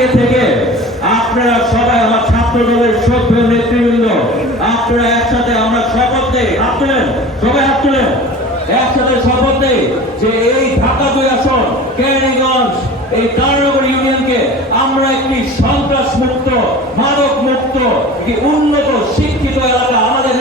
আজকে থেকে আপনারা সবাই আমার ছাত্র দলের সভ্য নেতৃবৃন্দ, আপনারা একসাথে আমরা শপথ হাত তোলেন, সবাই তোলেন। একসাথে শপথ নেই যে এই ঢাকা দুই আসন ক্যারিগঞ্জ এই তারানগর ইউনিয়নকে আমরা একটি সন্ত্রাস মুক্ত, মাদক মুক্ত, একটি উন্নত, শিক্ষিত এলাকা আমাদের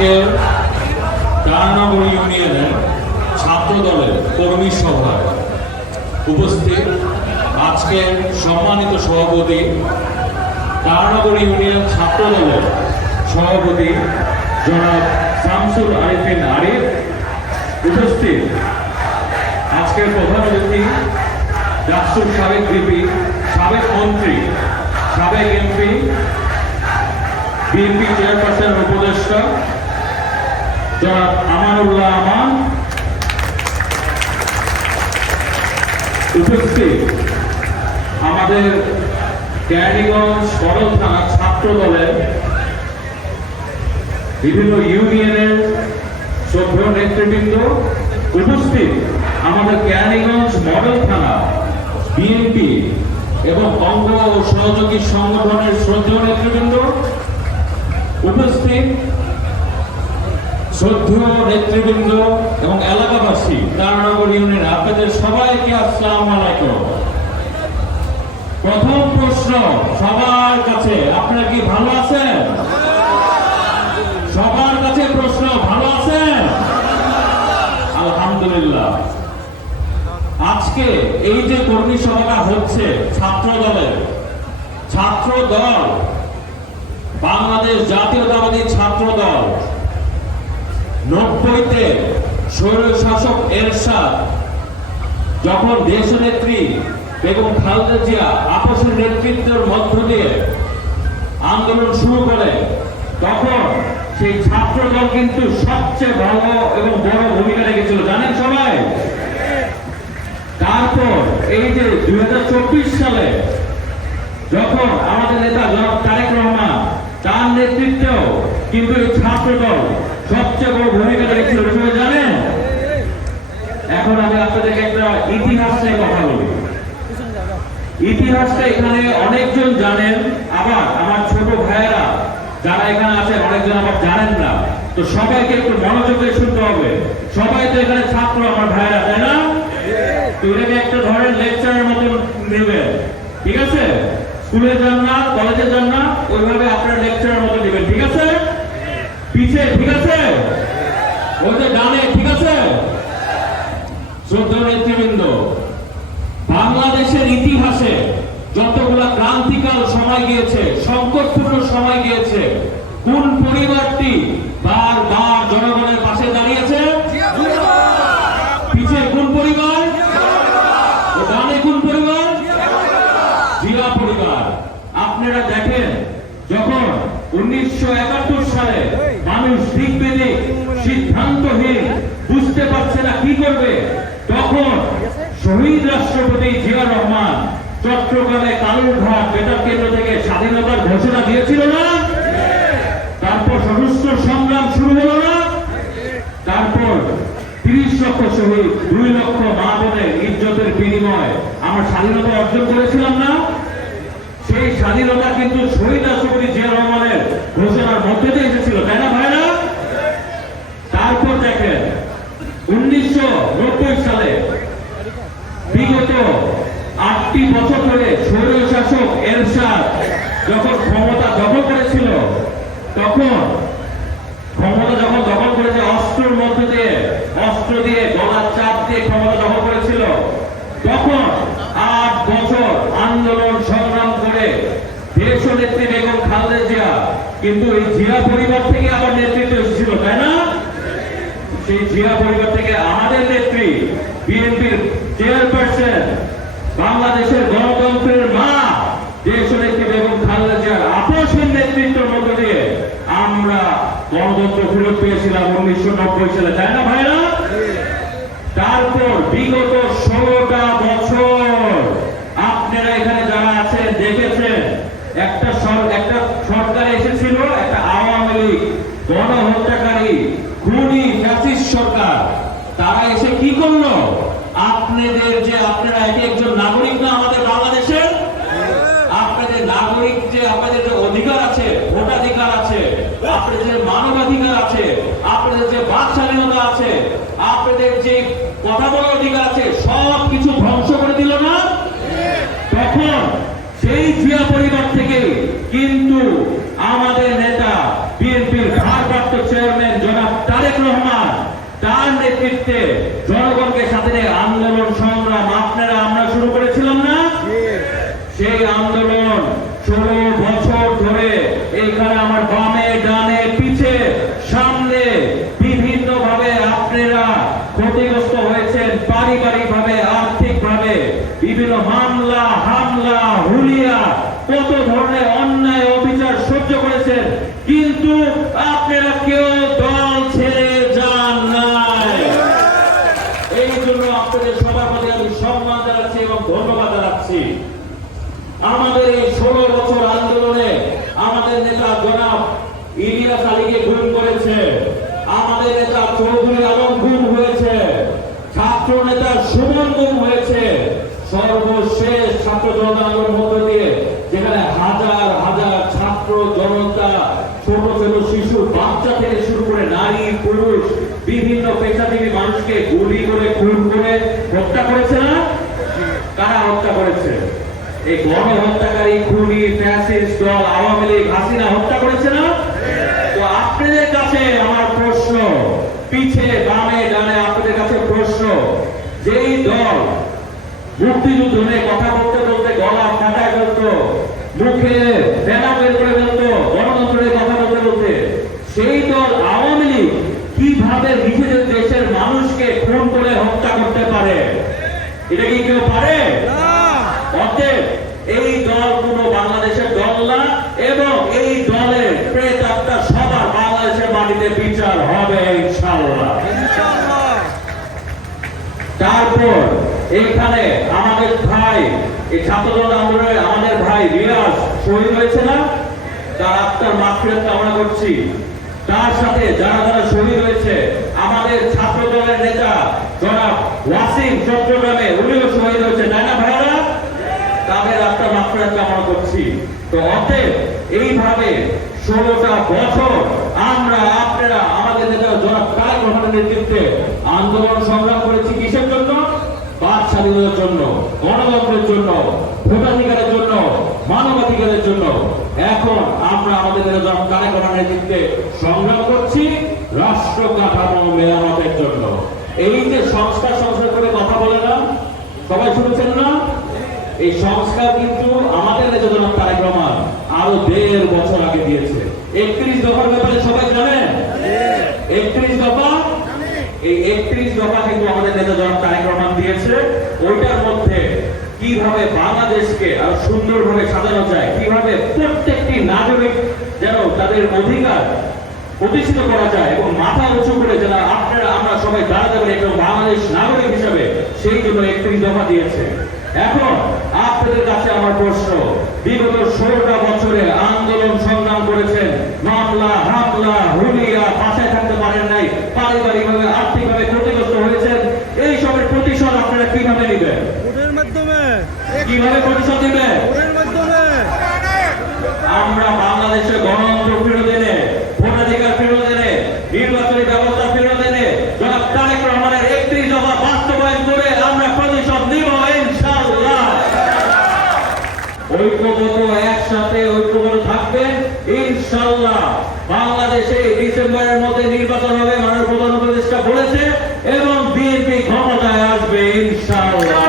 আজকে চারনগর ইউনিয়নের ছাত্র দলের কর্মী সভায় উপস্থিত আজকে সম্মানিত সভাপতি চারনগর ইউনিয়ন ছাত্র দলের সভাপতি জনাব শামসুল আরিফিন আরিফ, উপস্থিত আজকের প্রধান অতিথি রাষ্ট্র সাবেক বিপি সাবেক মন্ত্রী, সাবেক এমপি বিএনপি চেয়ারপারসন, উপদেষ্টা জনাব আমানুল্লাহ আমান। উপস্থিত। আমাদের ক্যারিগঞ্জ সদর থানা ছাত্র দলের বিভিন্ন ইউনিয়নের সভ্য নেতৃবৃন্দ উপস্থিত। আমাদের ক্যানিগঞ্জ মডেল থানা বিএনপি এবং অঙ্গ ও সহযোগী সংগঠনের শ্রদ্ধেয় নেতৃবৃন্দ উপস্থিত। শ্রদ্ধেয় নেতৃবৃন্দ এবং এলাকাবাসী, তারানগর ইউনিয়ন আপনাদের সবাইকে আসসালাম আলাইকুম। প্রথম প্রশ্ন, সবার কাছে, আপনারা কি ভালো আছেন? সবার কাছে প্রশ্ন, ভালো আছেন? আলহামদুলিল্লাহ। আজকে এই যে কর্মী সভাটা হচ্ছে ছাত্র দলের ছাত্র দল বাংলাদেশ জাতীয়তাবাদী ছাত্র দল নব্বইতে স্বৈর শাসক এরশাদ, যখন দেশনেত্রী বেগম খালেদা জিয়া আপসের নেতৃত্বের মধ্য দিয়ে আন্দোলন শুরু করে, তখন সেই ছাত্র দল কিন্তু সবচেয়ে বড় এবং বড় ভূমিকা রেখেছিল। জানেন সবাই? তারপর এই যে দুই হাজার চব্বিশ সালে যখন আমাদের নেতা জনাব তারেক রহমান তার নেতৃত্বেও কিন্তু এই ছাত্র দল সবচেয়ে বড় রেখেছিল জানেন? এখন আমি আপনাদেরকে একটা ইতিহাস নিয়ে কথা বলি। ইতিহাসটা এখানে অনেকজন জানেন, আবার আমার ছোট ভাইয়েরা যারা এখানে আছে, অনেকজন আবার জানেন না। তো সবাইকে একটু মনোযোগ শুনতে হবে। সবাই তো এখানে ছাত্র আমার ভাইয়েরা, তাই না? তো এটাকে একটা লেকচারের মতন নেবেন। ঠিক আছে? স্কুলে যান না, কলেজে যান না, ওইভাবে আপনার লেকচারের মতো নেবেন। ঠিক আছে? পিছে ঠিক আছে? ওই ডানে, ঠিক আছে? শ্রদ্ধা নেতৃবৃন্দ, বাংলাদেশের ইতিহাসে যতগুলা ক্রান্তিকাল সময় গিয়েছে, সংকটপূর্ণ সময় গিয়েছে, কোন পরিবারটি বারবার জনগণের পাশে দাঁড়িয়েছে? পিছে কোন পরিবার? ডানে কোন পরিবার? জিয়া পরিবার। আপনারা দেখেন, যখন উনিশশো একাত্তর সালে শহীদ রাষ্ট্রপতি জিয়া রহমান চট্টগ্রামে কালুরঘাট বেতার কেন্দ্র থেকে স্বাধীনতার ঘোষণা দিয়েছিল না? তারপর সশস্ত্র সংগ্রাম শুরু হলো না? তারপর তিরিশ লক্ষ শহীদ, দুই লক্ষ মা বোনের ইজ্জতের বিনিময় আমরা স্বাধীনতা অর্জন করেছিলাম না? সেই স্বাধীনতা কিন্তু শহীদ রাষ্ট্রপতি জিয়া রহমানের ঘোষণার মধ্যে দিয়ে এসেছিল, তাই না ভাইরা তারপর দেখেন, উনিশশো নব্বই সালে আটটি বছর ধরে স্বৈর শাসক এরশাদ যখন ক্ষমতা দখল করেছিল, তখন ক্ষমতা যখন দখল করেছে, অস্ত্রের মধ্যে দিয়ে, অস্ত্র দিয়ে গলার চাপ দিয়ে ক্ষমতা দখল করেছিল, তখন আট বছর আন্দোলন সংগ্রাম করে দেশ নেত্রী বেগম খালেদা জিয়া, কিন্তু এই জিয়া পরিবার থেকে আবার নেতৃত্ব এসেছিল, তাই না? সেই জিয়া পরিবার থেকে আমাদের নেত্রী, বিএনপির চেয়ারপারসন বাংলাদেশের গণতন্ত্রের মা দেশনেত্রী বেগম খালেদা জিয়ার আপোষের নেতৃত্বের মধ্যে দিয়ে আমরা গণতন্ত্র ফেরত পেয়েছিলাম উনিশশো নব্বই সালে, তাই না ভাইরা তারপর বিগত ষোলোটা বছর আপনারা এখানে যারা আছেন, দেখেছেন, একটা একটা সরকার এসেছিল, একটা আওয়ামী লীগ, গণহত্যাকারী, খুনি, ফ্যাসিস্ট সরকার। তারা এসে কি করল? আপনাদের যে যে একজন নাগরিক না আমাদের বাংলাদেশের? আপনাদের নাগরিক যে আপনাদের যে অধিকার আছে, ভোটাধিকার আছে, আপনাদের যে মানবাধিকার আছে আপনাদের যে বাক স্বাধীনতা আছে আপনাদের যে কথা বলার অধিকার আছে সব কিছু ধ্বংস করে দিল না তখন সেই জিয়া পরিবার থেকে কিন্তু আমাদের নেতা বিএনপির ভারপ্রাপ্ত চেয়ারম্যান জনাব তারেক রহমান তার নেতৃত্বে জনগণকে সাথে নিয়ে আন্দোলন সংগ্রাম আপনারা আমরা শুরু করেছিলাম না সেই আন্দোলন ষোলো বছর ধরে এখানে আমার বামে ডানে পিছে সামনে বিভিন্ন ভাবে আপনারা ক্ষতিগ্রস্ত হয়েছেন পারিবারিক ভাবে আর্থিক ভাবে বিভিন্ন মামলা হামলা হুলিয়া কত ধরনের অন্যায় অবিচার সহ্য করেছেন, কিন্তু আপনারা কেউ দল ছেড়ে যান নাই। এই জন্য আপনাদের সবার আমি সম্মান জানাচ্ছি এবং ধন্যবাদ জানাচ্ছি। আমাদের এই ষোলো বছর আন্দোলনে আমাদের নেতা জনাব ইলিয়াস আলীকে করেছে, আমাদের নেতা চৌধুরী আলম হয়েছে, ছাত্র নেতা সুমন গুম হয়েছে। সর্বশেষ ছাত্র জনতা মধ্য দিয়ে যেখানে হাজার হাজার ছাত্র জনতা ছোট ছোট শিশু বাচ্চা থেকে শুরু করে নারী পুরুষ বিভিন্ন পেশাজীবী মানুষকে গুলি করে খুন করে হত্যা করেছে না? কারা হত্যা করেছে? এই গণহত্যাকারী খুনি, ফ্যাসিস্ট দল, আওয়ামী লীগ, হাসিনা হত্যা করেছে না? তো আপনাদের কাছে আমার প্রশ্ন, পিছে, বামে, ডানে আপনাদের কাছে প্রশ্ন, যেই দল মুক্তিযুদ্ধ নিয়ে কথা বলতে বলতে গলা ফাটায় ফেলতো, মুখে ফেনা বের করে ফেলতো গণতন্ত্রের কথা বলতে বলতে, সেই দল আওয়ামী লীগ কীভাবে নিজেদের দেশের মানুষকে খুন করে হত্যা করতে পারে। এটা কি কেউ পারে? অতএব এই দল কোন বাংলাদেশের দল না এবং এই দলের প্রেত আত্মা সবার বাংলাদেশের মাটিতে বিচার হবে ইনশাআল্লাহ। তারপর এখানে আমাদের ভাই এই ছাত্রদল আন্দোলনে আমাদের ভাই রিয়াজ শহীদ হয়েছে না? তার আত্মার মাফিয়াত কামনা করছি। তার সাথে যারা যারা শহীদ হয়েছে দলের নেতা জনাব ওয়াসিম চট্টগ্রামে উনিও শহীদ হয়েছে। তাই না ভাইয়ারা? তাদের আত্মার মাফিয়াত কামনা করছি। তো অতএব এইভাবে ষোলোটা বছর আমরা আপনারা, আমাদের নেতা জনাব তারেক রহমানের নেতৃত্বে আন্দোলন সংগ্রাম করেছি কিসের জন্য? বাক স্বাধীনতার জন্য, গণতন্ত্রের জন্য, ভোটাধিকারের জন্য, মানবাধিকারের জন্য। এখন আমরা আমাদের নেতা জনাব তারেক রহমানের নেতৃত্বে সংগ্রাম করছি? রাষ্ট্র কাঠামো মেরামতের জন্য এই যে সংস্কার সংস্কার করে কথা বলে না সবাই শুনেছেন না এই সংস্কার কিন্তু আমাদের নেতা জনাব তারেক রহমান আরও দেড় বছর আগে দিয়েছে। একত্রিশ দফার ব্যাপারে সবাই জানেন একত্রিশ দফা? এই একত্রিশ দফা কিন্তু আমাদের নেতা জনাব তারেক রহমান দিয়েছে। ওইটার মধ্যে কীভাবে বাংলাদেশকে আরও সুন্দরভাবে সাজানো যায়, কীভাবে প্রত্যেকটি নাগরিক যেন তাদের অধিকার প্রতিষ্ঠিত করা যায় এবং মাথা উঁচু করে যেন আপনারা, আমরা সবাই দাঁড়াতে পারি একজন বাংলাদেশ নাগরিক হিসাবে সেই জন্য একত্রিশ দফা দিয়েছে। এখন আপনাদের কাছে আমার প্রশ্ন। বিগত ষোলোটা বছরে আন্দোলন সংগ্রাম করেছেন মামলা হামলা হুলিয়া বাসায় থাকতে পারেন নাই পারিবারিক ভাবে আর্থিক ভাবে ক্ষতিগ্রস্ত হয়েছেন এই সবের প্রতিশোধ আপনারা কীভাবে নেবেন? মাধ্যমে। কীভাবে প্রতিশোধ নেবেন? আমরা বাংলাদেশে গণতন্ত্র ফিরত এনে ভোটাধিকার ফিরত এনে নির্বাচনী ব্যবস্থা ফিরত এনে জনাব তারেক রহমানের একত্রিশ দফা বাস্তবায়ন করে আমরা প্রতিশোধ নিব ইনশাআল্লাহ ঐক্যবদ্ধ একসাথে ঐক্যবদ্ধ থাকবেন ইনশাআল্লাহ। বাংলাদেশে ডিসেম্বরের মধ্যে নির্বাচন হবে প্রধান উপদেষ্টা বলেছে, এবং বিএনপি ক্ষমতায় আসবে, ইনশাআল্লাহ।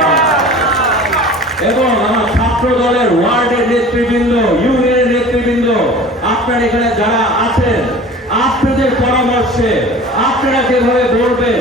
এবং আমার ছাত্র দলের ওয়ার্ডের নেতৃবৃন্দ, ইউনিয়নের নেতৃবৃন্দ, আপনারা এখানে যারা আছেন, আপনাদের পরামর্শে, আপনারা যেভাবে বলবেন